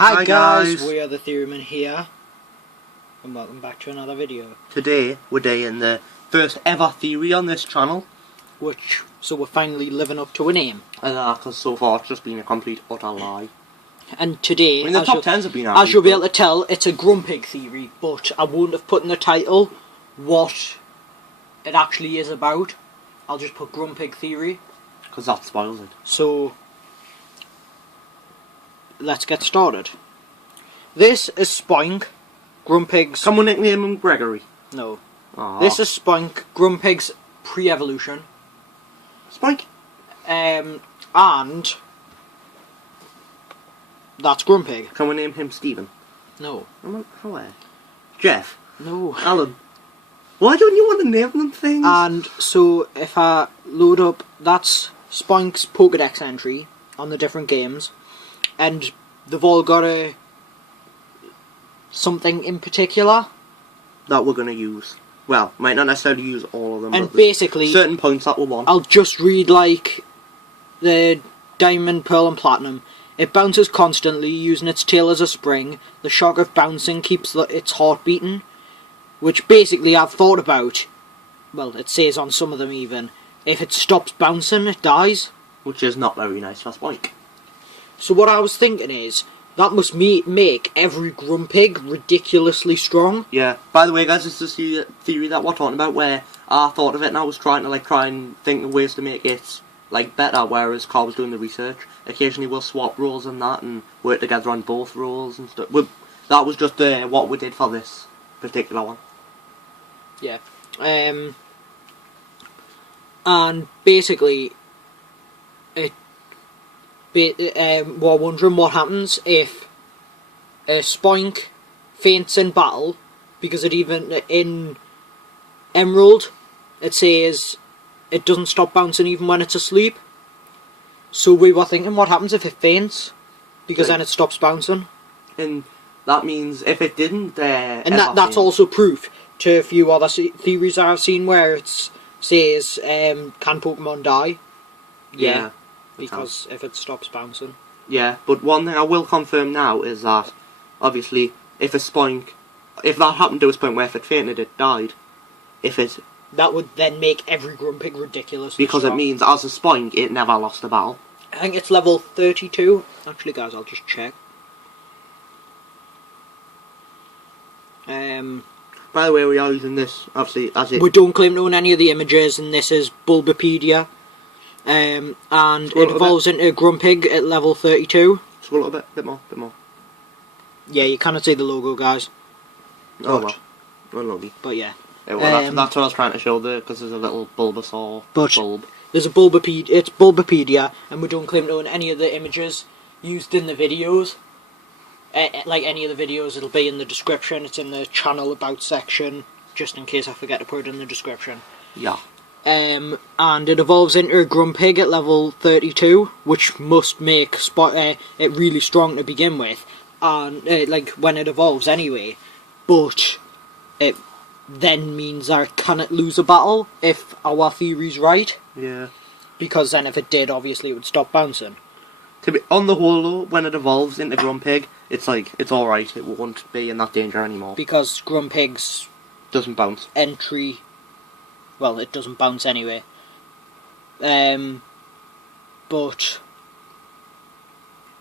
Hi guys, we are the Theorymen here, and welcome back to another video. Today we're doing the first ever theory on this channel. So we're finally living up to a name. And because so far it's just been a complete utter lie. And today, the top 10s have been as you'll be able to tell, it's a Grumpig theory, but I won't have put in the title what it actually is about. I'll just put Grumpig theory. Because that spoils it. So, let's get started. This is Spoink, Grumpig's... Can we nickname him Gregory? No. Aww. This is Spoink, Grumpig's pre-evolution. Spoink? And that's Grumpig. Can we name him Stephen? No. How? Jeff? No. Alan? Why don't you want to name them things? And so if I load up, that's Spoink's Pokédex entry on the different games, and they've all got something in particular that we're going to use. Well, might not necessarily use all of them, and but basically certain points that we want. I'll just read like the Diamond, Pearl and Platinum. It bounces constantly, using its tail as a spring. The shock of bouncing keeps its heart beating, which basically I've thought about. Well, it says on some of them even, if it stops bouncing, it dies. Which is not very nice for Spoink. So what I was thinking is, that must make every Grumpig ridiculously strong. Yeah. By the way, guys, this is the theory that we're talking about, where I thought of it and I was trying to try and think of ways to make it better, whereas Carl was doing the research. Occasionally we'll swap roles and that and work together on both roles and stuff. That was just what we did for this particular one. Yeah. And basically, we're wondering what happens if Spoink faints in battle, because it even in Emerald it says it doesn't stop bouncing even when it's asleep. So we were thinking, what happens if it faints? Because then it stops bouncing. And that means if it didn't, and that's also proof to a few other theories I've seen where it says, can Pokemon die? Yeah. Because if it stops bouncing. Yeah, but one thing I will confirm now is that, obviously, if that happened to a point where if it fainted, it died. That would then make every Grumpig ridiculously because strong. It means, as a Spoink, it never lost a battle. I think it's level 32. Actually, guys, I'll just check. By the way, we are using this, obviously, as it... We don't claim to own any of the images, and this is Bulbapedia. And it evolves into Grumpig at level 32. Scroll a little bit more. Yeah, you cannot see the logo, guys. Oh well, unlucky. But yeah. Well, that's what I was trying to show there, because there's a little Bulbasaur bulb. There's a Bulbapedia, it's Bulbapedia, and we don't claim to own any of the images used in the videos. Like any of the videos, it'll be in the description. It's in the channel about section, just in case I forget to put it in the description. Yeah. And it evolves into a Grumpig at level 32, which must make it really strong to begin with, and when it evolves anyway. But it then that it cannot lose a battle if our theory's right. Yeah. Because then if it did, obviously it would stop bouncing. On the whole, though, when it evolves into Grumpig, it's alright. It won't be in that danger anymore. Because Grumpig's doesn't bounce. Entry. Well, it doesn't bounce anyway. But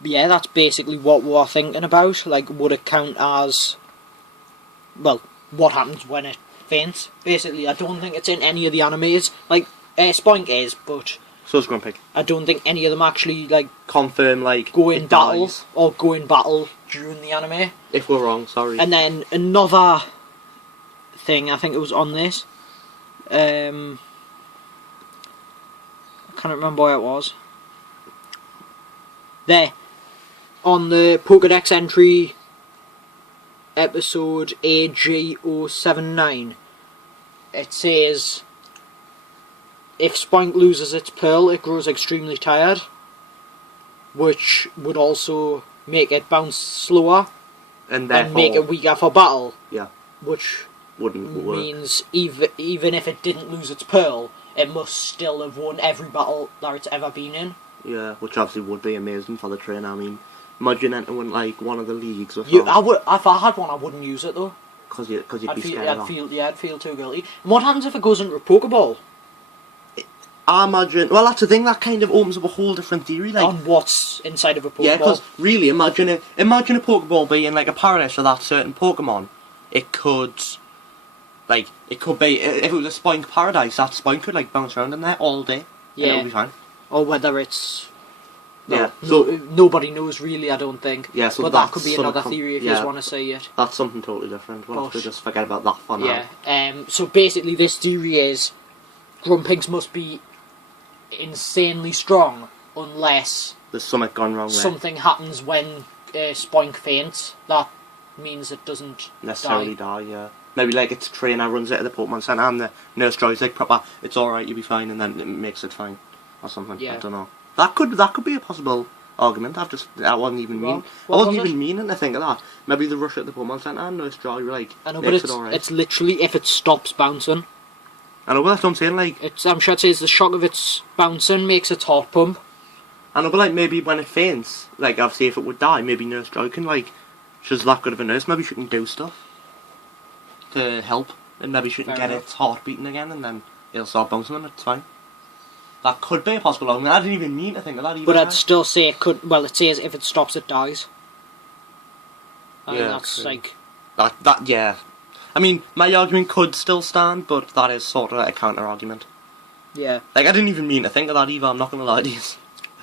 yeah, that's basically what we're thinking about. Would it count as, well, what happens when it faints? Basically, I don't think it's in any of the animes. Spoink is, but so is Grumpig. I don't think any of them actually confirm go in battle or go in battle during the anime. If we're wrong, sorry. And then another thing, I think it was on this. I can't remember where it was. There. On the Pokédex entry, episode AG079, it says, if Spoink loses its pearl, it grows extremely tired, which would also make it bounce slower, and make it weaker for battle. Yeah. Which wouldn't work. Means even if it didn't lose its pearl, it must still have won every battle that it's ever been in. Yeah, which obviously would be amazing for the trainer. I mean, Imagine entering like one of the leagues with If I had one, I wouldn't use it though. because you'd be scared of that. I'd feel too guilty. And what happens if it goes into a Pokeball? I imagine. Well, that's the thing. That kind of opens up a whole different theory. Like, On what's inside of a Pokeball? yeah, because really, imagine a Pokeball being like a paradise for that certain Pokemon. It could be if it was a Spoink paradise. That Spoink could like bounce around in there all day. Yeah. And it'll be fine. Or whether it's... Yeah. Nobody knows really, I don't think. Yeah, so but that that's could be sort of another theory if you want to say it. That's something totally different. We'll have to just forget about that for now. Yeah. So basically, this theory is Grumpigs must be insanely strong unless There's something gone wrong there. something happens when Spoink faints. That means it doesn't necessarily die. Yeah. Maybe like its trainer runs it at the Pokemon Center and the nurse joys like proper. It's all right, you'll be fine, and then it makes it fine or something. Yeah. I don't know. That could be a possible argument. I wasn't even mean. I wasn't even meaning to think of that. Maybe the rush at the Pokemon Center and nurse joy like. I know, but it's literally if it stops bouncing. I know, but that's what I'm saying. Like, I'm sure it says the shock of its bouncing makes its heart pump. I know, but like maybe when it faints, like obviously if it would die, maybe Nurse Joy can like, she's that good of a nurse. Maybe she can do stuff to help, and maybe she can get its heart beating again, and then it'll start bouncing, and it's fine. That could be a possible argument. I didn't even mean to think of that either. But I'd still say it could. Well, it says if it stops, it dies. I mean, that's true. like Yeah. I mean, my argument could still stand, but that is sort of a counter-argument. Yeah. Like, I didn't even mean to think of that either, I'm not going to lie to you.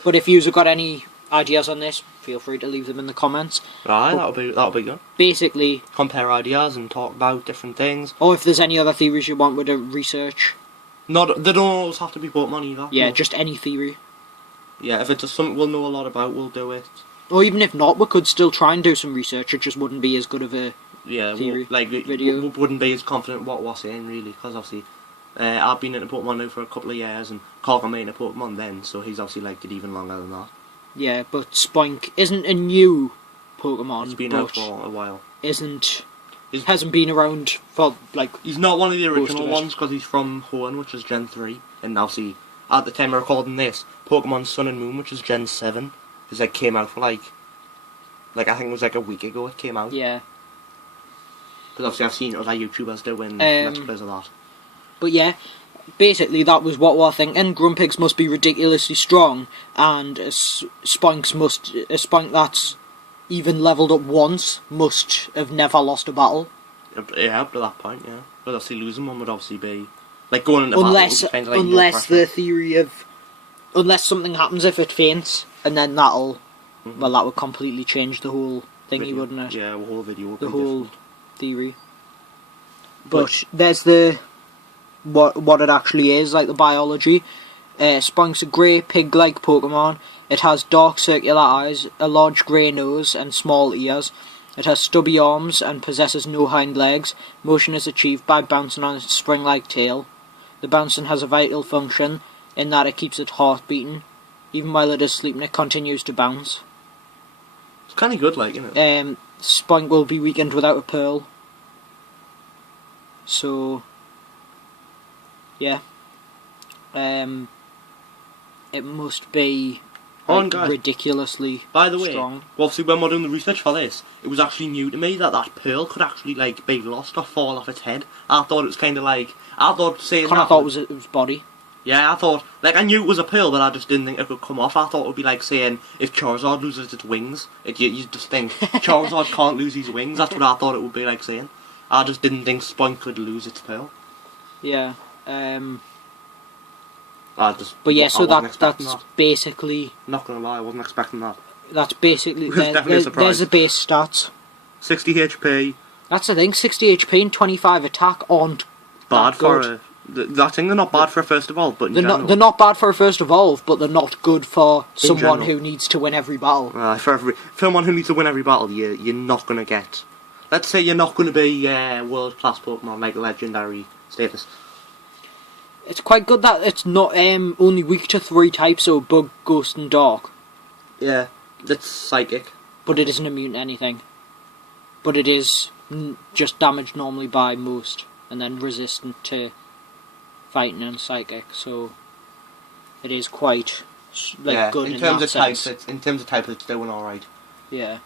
But if you've got any ideas on this, feel free to leave them in the comments. Right, that'll be good. Basically... Compare ideas and talk about different things. Or if there's any other theories you want with a research. They don't always have to be Pokemon either. Yeah, no. just any theory. Yeah, if it's just something we'll know a lot about, we'll do it. Or even if not, we could still try and do some research, it just wouldn't be as good of a... Yeah, theory, video. We wouldn't be as confident what we're saying really, because obviously I've been into Pokemon now for a couple of years, and Carl got me into Pokemon then, so he's obviously liked it even longer than that. Yeah, but Spoink isn't a new Pokemon. It's been out for a while. Hasn't been around for like. He's not one of the original ones because he's from Hoenn, which is Gen 3, and obviously at the time of recording this, Pokemon Sun and Moon, which is Gen 7, because it came out for like I think it was like a week ago it came out. Yeah. Because obviously I've seen other YouTubers doing Let's Plays of that. But yeah, basically that was what we're thinking. Grumpigs must be ridiculously strong, and a Spoink that's even levelled up once must have never lost a battle. Yeah, up to that point, yeah. But obviously losing one would obviously be like going into battle. Unless the theory of something happens if it faints, and then that'll that would completely change the whole thingy, wouldn't it? Yeah, the whole video would the be whole different. Theory. But there's what it actually is, like the biology. Spoink's a grey pig-like Pokemon. It has dark circular eyes, a large grey nose and small ears. It has stubby arms and possesses no hind legs. Motion is achieved by bouncing on its spring-like tail. The bouncing has a vital function in that it keeps its heart beating. Even while it is sleeping, it continues to bounce. It's kind of good, like, isn't it? Spoink will be weakened without a pearl. So, yeah. It must be ridiculously by the way, strong. Well, obviously when we're doing the research for this, it was actually new to me that pearl could actually like be lost or fall off its head. I thought it was kind of like I thought it was body. Yeah, I thought I knew it was a pearl, but I just didn't think it could come off. I thought it would be like saying if Charizard loses its wings, you just think Charizard can't lose his wings. That's what I thought it would be like saying. I just didn't think Spoink could lose its pearl. Yeah. So that's basically. Not gonna lie, I wasn't expecting that. That's basically. There's a base stats. 60 HP. That's the thing. 60 HP and 25 attack aren't bad for that thing. They're not bad for a first evolve, but they're not bad for a first evolve, but they're not good for someone who needs to win every battle. For someone who needs to win every battle, you're not gonna get. Let's say you're not gonna be world class Pokemon like legendary status. It's quite good that it's not only weak to 3 types, so Bug, Ghost and Dark. Yeah, it's Psychic. But it isn't immune to anything. But it is just damaged normally by most, and then resistant to fighting and Psychic, so it is quite good in terms that of types. sense. In terms of types, it's doing alright. Yeah.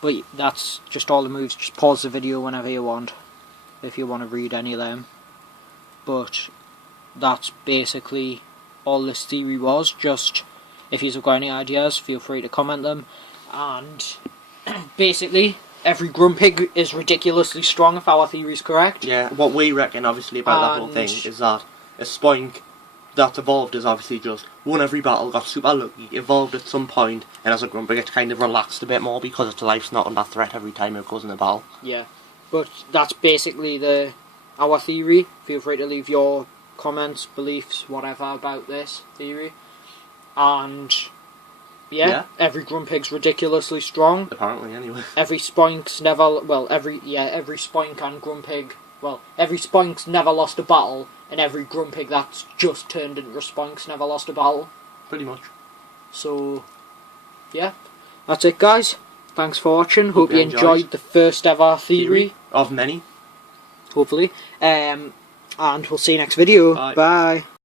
But that's just all the moves. Just pause the video whenever you want, if you want to read any of them. But that's basically all this theory was. Just, if you've got any ideas, feel free to comment them. And basically, every Grumpig is ridiculously strong, if our theory is correct. Yeah, what we reckon, obviously, about that whole thing is that a Spoink that's evolved has obviously just won every battle, got super lucky, evolved at some point, and as a Grumpig it's kind of relaxed a bit more because its life's not under threat every time it goes in a battle. Yeah, but that's basically our theory. Feel free to leave your comments, beliefs, whatever about this theory. And yeah. Every Grumpig's ridiculously strong. Apparently, anyway. Every Spoink's never, well, every Spoink and Grumpig, well, every Spoink's never lost a battle, and every Grumpig that's just turned into a Spoink's never lost a battle. Pretty much. So, yeah, that's it, guys. Thanks for watching. Hope you enjoyed the first ever theory. Of many. Hopefully. And we'll see you next video. Bye. Bye.